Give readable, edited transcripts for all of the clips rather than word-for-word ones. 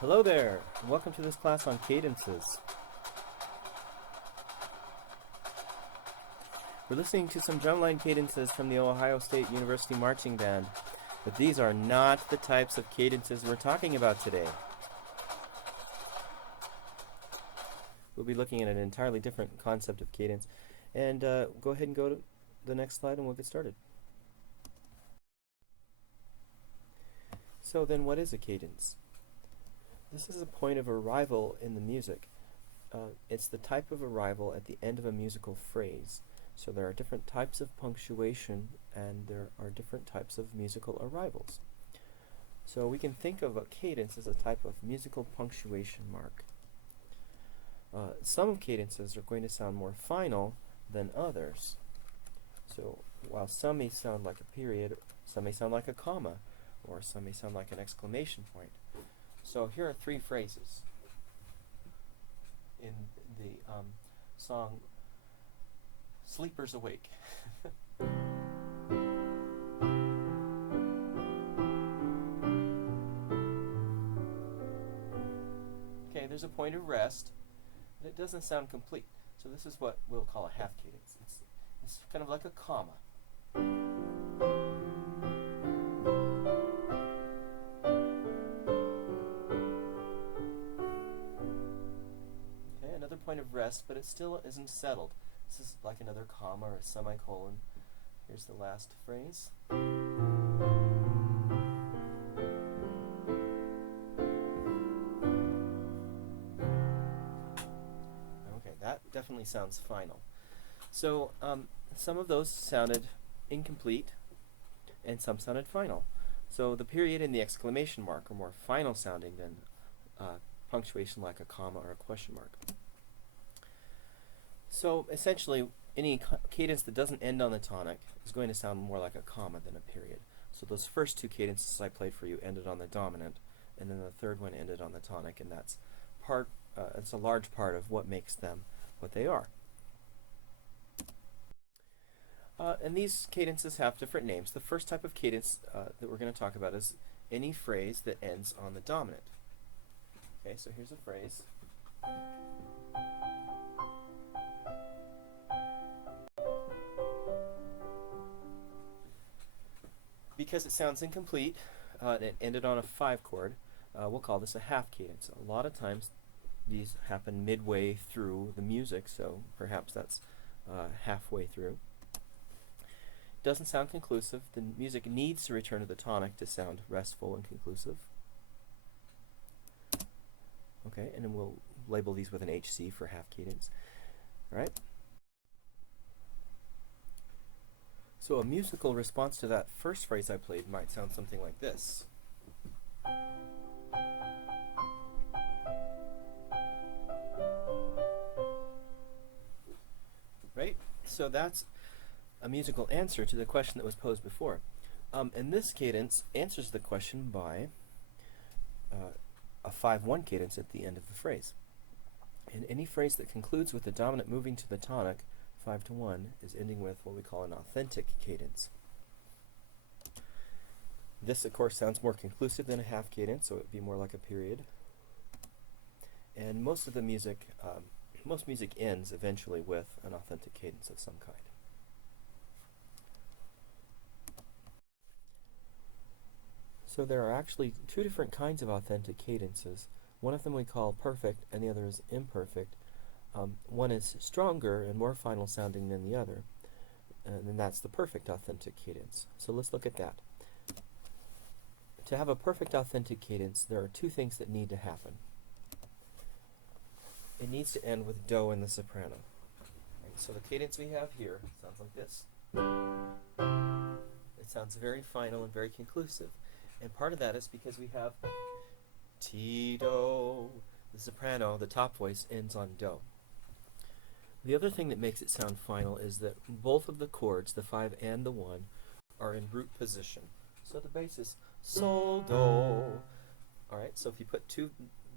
Hello there, and welcome to this class on cadences. We're listening to some drumline cadences from the Ohio State University Marching Band, but these are not the types of cadences we're talking about today. We'll be looking at an entirely different concept of cadence. And go ahead and go to the next slide and we'll get started. So then what is a cadence? This is a point of arrival in the music. It's the type of arrival at the end of a musical phrase. So there are different types of punctuation and there are different types of musical arrivals. So we can think of a cadence as a type of musical punctuation mark. Some cadences are going to sound more final than others. So while some may sound like a period, some may sound like a comma, or some may sound like an exclamation point. So here are three phrases in the song Sleepers Awake. Okay, there's a point of rest, but it doesn't sound complete. So this is what we'll call a half cadence. It's kind of like a comma. Okay, another point of rest, but it still isn't settled. This is like another comma or a semicolon. Here's the last phrase. Okay, that definitely sounds final. So some of those sounded incomplete and some sounded final. So the period and the exclamation mark are more final sounding than punctuation like a comma or a question mark. So essentially any cadence that doesn't end on the tonic is going to sound more like a comma than a period. So those first two cadences I played for you ended on the dominant, and then the third one ended on the tonic, and that's it's a large part of what makes them what they are. And these cadences have different names. The first type of cadence that we're going to talk about is any phrase that ends on the dominant. Okay, so here's a phrase. Because it sounds incomplete, and it ended on a 5 chord, we'll call this a half cadence. A lot of times these happen midway through the music, so perhaps that's halfway through. Doesn't sound conclusive. The music needs to return to the tonic to sound restful and conclusive. Okay, and then we'll label these with an HC for half cadence. All right? So a musical response to that first phrase I played might sound something like this. Right? So that's a musical answer to the question that was posed before. And this cadence answers the question by a 5-1 cadence at the end of the phrase. And any phrase that concludes with the dominant moving to the tonic, 5-1, is ending with what we call an authentic cadence. This, of course, sounds more conclusive than a half cadence, so it would be more like a period. And most of the music, most music ends eventually with an authentic cadence of some kind. So there are actually two different kinds of authentic cadences. One of them we call perfect and the other is imperfect. One is stronger and more final sounding than the other, and then that's the perfect authentic cadence. So let's look at that. To have a perfect authentic cadence, there are two things that need to happen. It needs to end with do in the soprano. Right, so the cadence we have here sounds like this. It sounds very final and very conclusive. And part of that is because we have T-do. The soprano, the top voice, ends on do. The other thing that makes it sound final is that both of the chords, the 5 and the 1, are in root position. So the bass is sol, do. Alright, so if you put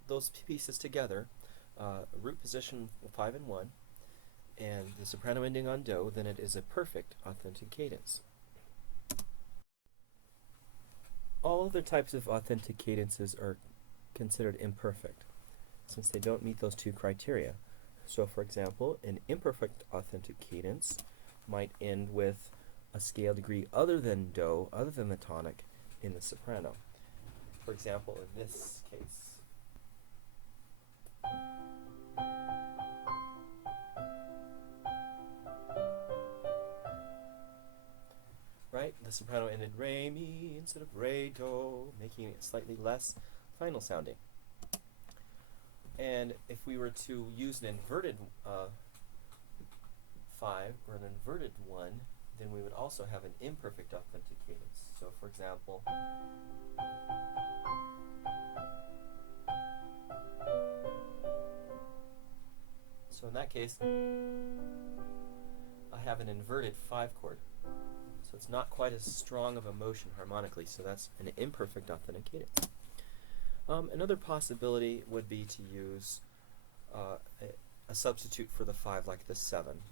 those pieces together, root position 5 and 1, and the soprano ending on do, then it is a perfect authentic cadence. All other types of authentic cadences are considered imperfect, since they don't meet those two criteria. So for example, an imperfect authentic cadence might end with a scale degree other than do, other than the tonic, in the soprano. For example, in this case. Right? The soprano ended re, mi instead of re, do, making it slightly less final sounding. And if we were to use an inverted 5 or an inverted 1, then we would also have an imperfect authentic cadence. So for example, so in that case, I have an inverted 5 chord. So it's not quite as strong of a motion harmonically, so that's an imperfect authentic cadence. Another possibility would be to use a substitute for the 5 like the 7.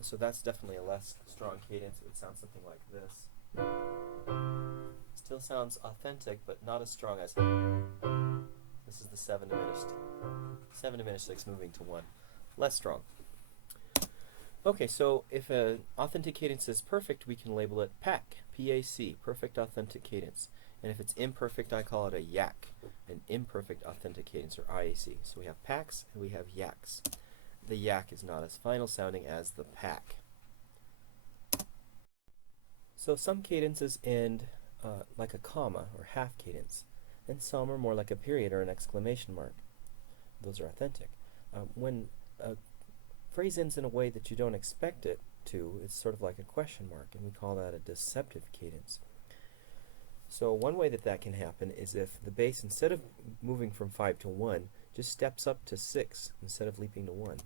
So that's definitely a less strong cadence. It would sound something like this. Still sounds authentic, but not as strong as this is the 7 diminished. 7 diminished 6 moving to 1. Less strong. Okay, so if an authentic cadence is perfect, we can label it PAC, P-A-C, perfect authentic cadence. And if it's imperfect, I call it a YAC, an imperfect authentic cadence, or IAC. So we have PACs and we have YACs. The YAC is not as final sounding as the PAC. So some cadences end like a comma or half cadence, and some are more like a period or an exclamation mark. Those are authentic. When a phrase ends in a way that you don't expect it to, it's sort of like a question mark, and we call that a deceptive cadence. So one way that that can happen is if the bass, instead of moving from 5 to 1, just steps up to 6 instead of leaping to 1.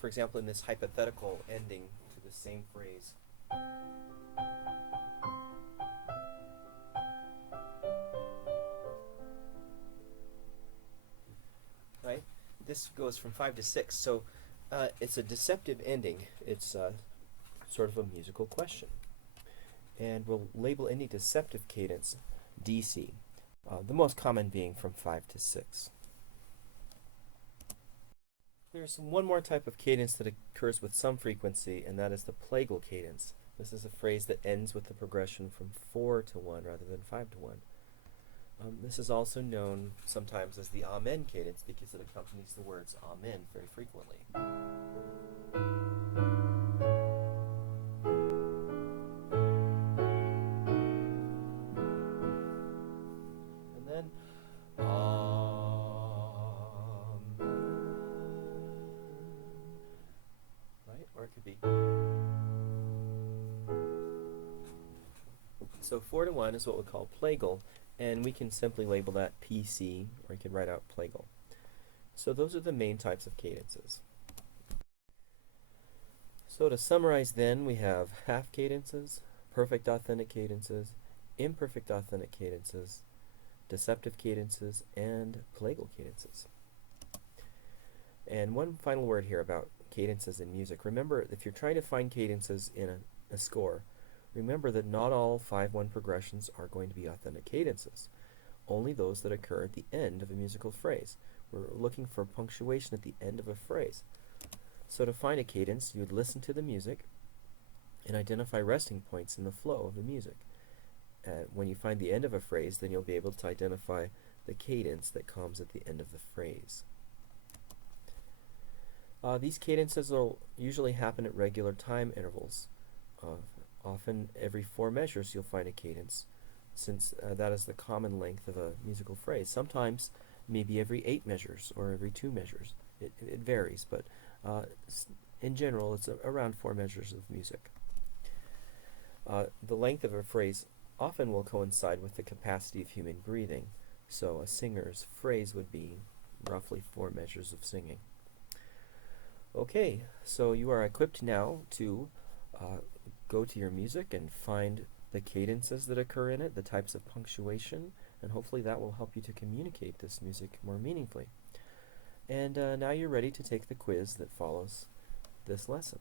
For example, in this hypothetical ending to the same phrase, right? This goes from 5 to 6, so it's a deceptive ending. It's sort of a musical question. And we'll label any deceptive cadence DC, the most common being from 5 to 6. There's one more type of cadence that occurs with some frequency, and that is the plagal cadence. This is a phrase that ends with the progression from 4 to 1 rather than 5 to 1. This is also known sometimes as the amen cadence because it accompanies the words amen very frequently. And then amen, right? Or it could be. So 4 to 1 is what we call plagal, and we can simply label that PC, or you can write out plagal. So those are the main types of cadences. So to summarize then, we have half cadences, perfect authentic cadences, imperfect authentic cadences, deceptive cadences, and plagal cadences. And one final word here about cadences in music. Remember, if you're trying to find cadences in a score, remember that not all 5-1 progressions are going to be authentic cadences, only those that occur at the end of a musical phrase. We're looking for punctuation at the end of a phrase. So to find a cadence, you would listen to the music and identify resting points in the flow of the music. When you find the end of a phrase, then you'll be able to identify the cadence that comes at the end of the phrase. These cadences will usually happen at regular time intervals. Often every 4 measures you'll find a cadence, since that is the common length of a musical phrase. Sometimes maybe every 8 measures or every 2 measures. It varies, but in general it's around 4 measures of music. The length of a phrase often will coincide with the capacity of human breathing, so a singer's phrase would be roughly 4 measures of singing. Okay, so you are equipped now to go to your music and find the cadences that occur in it, the types of punctuation, and hopefully that will help you to communicate this music more meaningfully. And now you're ready to take the quiz that follows this lesson.